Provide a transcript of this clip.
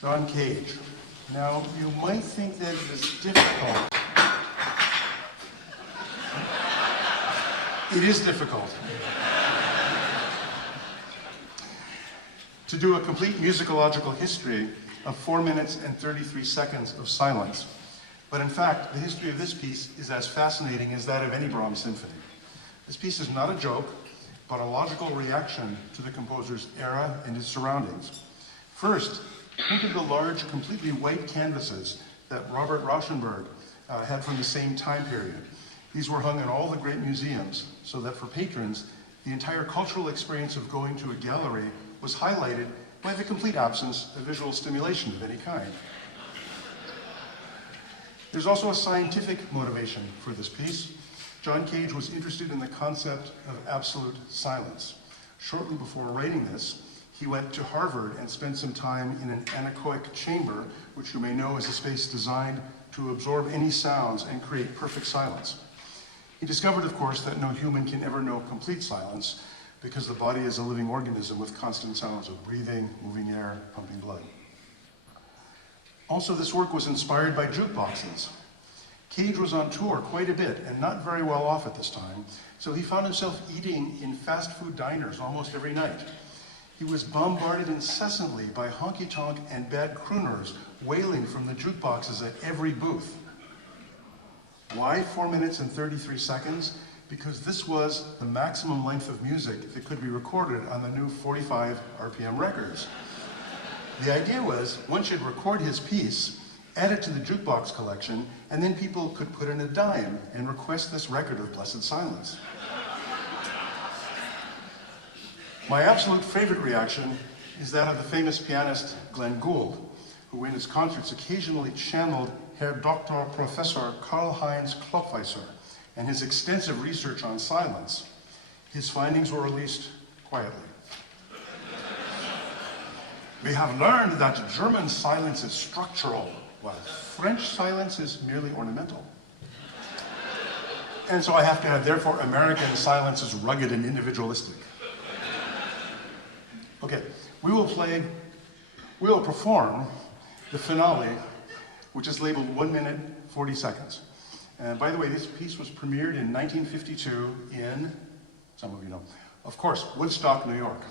John Cage. Now, you might think that it is difficult. It is difficult to do a complete musicological history of 4 minutes and 33 seconds of silence. But in fact, the history of this piece is as fascinating as that of any Brahms symphony. This piece is not a joke, but a logical reaction to the composer's era and his surroundings. First, think of the large, completely white canvases that Robert Rauschenberg had from the same time period. These were hung in all the great museums, so that for patrons, the entire cultural experience of going to a gallery was highlighted by the complete absence of visual stimulation of any kind. There's also a scientific motivation for this piece. John Cage was interested in the concept of absolute silence. Shortly before writing this, he went to Harvard and spent some time in an anechoic chamber, which you may know is a space designed to absorb any sounds and create perfect silence. He discovered, of course, that no human can ever know complete silence because the body is a living organism with constant sounds of breathing, moving air, pumping blood. Also, this work was inspired by jukeboxes. Cage was on tour quite a bit and not very well off at this time, so he found himself eating in fast food diners almost every night. He was bombarded incessantly by honky-tonk and bad crooners wailing from the jukeboxes at every booth. Why 4 minutes and 33 seconds? Because this was the maximum length of music that could be recorded on the new 45 RPM records. The idea was, one should record his piece, add it to the jukebox collection, and then people could put in a dime and request this record of blessed silence. My absolute favorite reaction is that of the famous pianist Glenn Gould, who in his concerts occasionally channeled Herr Dr. Professor Karl-Heinz Klopfeiser and his extensive research on silence. His findings were released quietly. We have learned that German silence is structural, while French silence is merely ornamental. And so I have to add, therefore, American silence is rugged and individualistic. Okay, we will perform the finale, which is labeled 1 minute, 40 seconds. And by the way, this piece was premiered in 1952 in, some of you know, of course, Woodstock, New York.